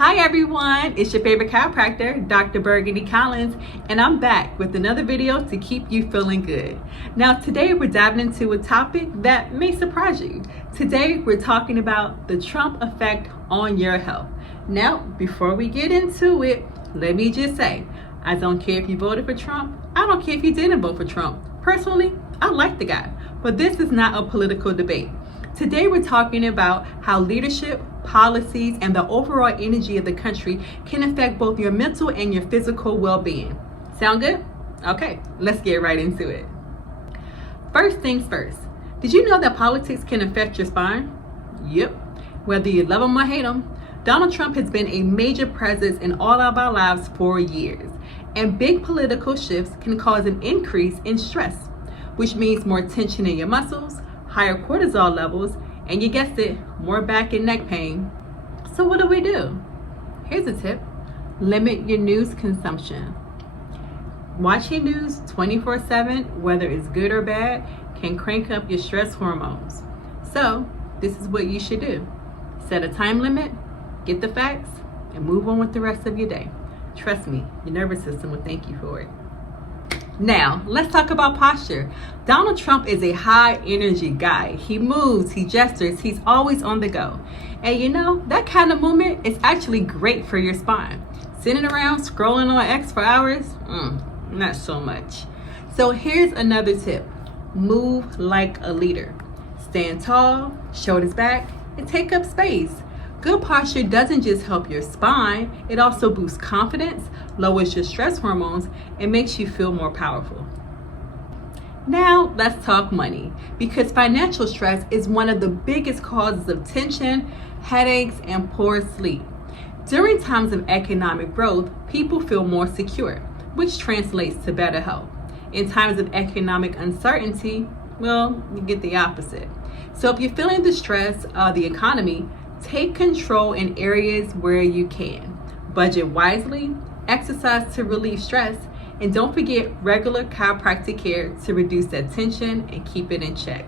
Hi everyone, it's your favorite chiropractor, Dr. Burgandi Collins, and I'm back with another video to keep you feeling good. Now today we're diving into a topic that may surprise you. Today we're talking about the Trump effect on your health. Now before we get into it, let me just say, I don't care if you voted for Trump, I don't care if you didn't vote for Trump. Personally, I like the guy, but this is not a political debate. Today we're talking about how leadership, policies, and the overall energy of the country can affect both your mental and your physical well-being. Sound good? Okay, let's get right into it. First things first, did you know that politics can affect your spine? Yep, whether you love him or hate him, Donald Trump has been a major presence in all of our lives for years, and big political shifts can cause an increase in stress, which means more tension in your muscles, higher cortisol levels, and you guessed it, more back and neck pain. So what do? Here's a tip. Limit your news consumption. Watching news 24/7, whether it's good or bad, can crank up your stress hormones. So this is what you should do. Set a time limit, get the facts, and move on with the rest of your day. Trust me, your nervous system will thank you for it. Now, let's talk about posture. Donald Trump is a high energy guy. He moves, he gestures, he's always on the go. And you know, that kind of movement is actually great for your spine. Sitting around scrolling on X for hours, not so much. So here's another tip. Move like a leader. Stand tall, shoulders back, and take up space. Good posture doesn't just help your spine, it also boosts confidence, lowers your stress hormones, and makes you feel more powerful. Now let's talk money, because financial stress is one of the biggest causes of tension, headaches, and poor sleep. During times of economic growth, people feel more secure, which translates to better health. In times of economic uncertainty, well, you get the opposite. So if you're feeling the stress of the economy, take control in areas where you can. Budget wisely, exercise to relieve stress, and don't forget regular chiropractic care to reduce that tension and keep it in check.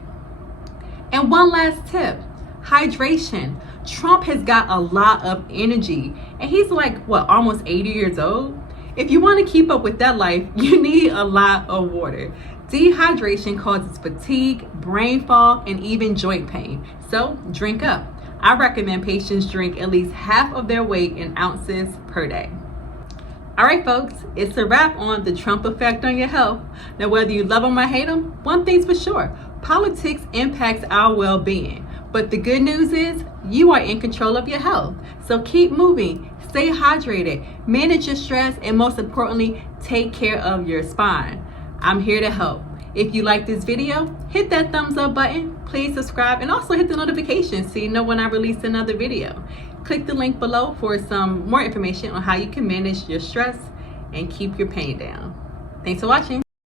And one last tip, hydration. Trump has got a lot of energy, and he's like, almost 80 years old? If you want to keep up with that life, you need a lot of water. Dehydration causes fatigue, brain fog, and even joint pain. So drink up. I recommend patients drink at least half of their weight in ounces per day. All right, folks, it's a wrap on the Trump effect on your health. Now, whether you love him or hate him, one thing's for sure, politics impacts our well-being. But the good news is you are in control of your health. So keep moving, stay hydrated, manage your stress, and most importantly, take care of your spine. I'm here to help. If you like this video, hit that thumbs up button, please subscribe, and also hit the notification so you know when I release another video. Click the link below for some more information on how you can manage your stress and keep your pain down. Thanks for watching.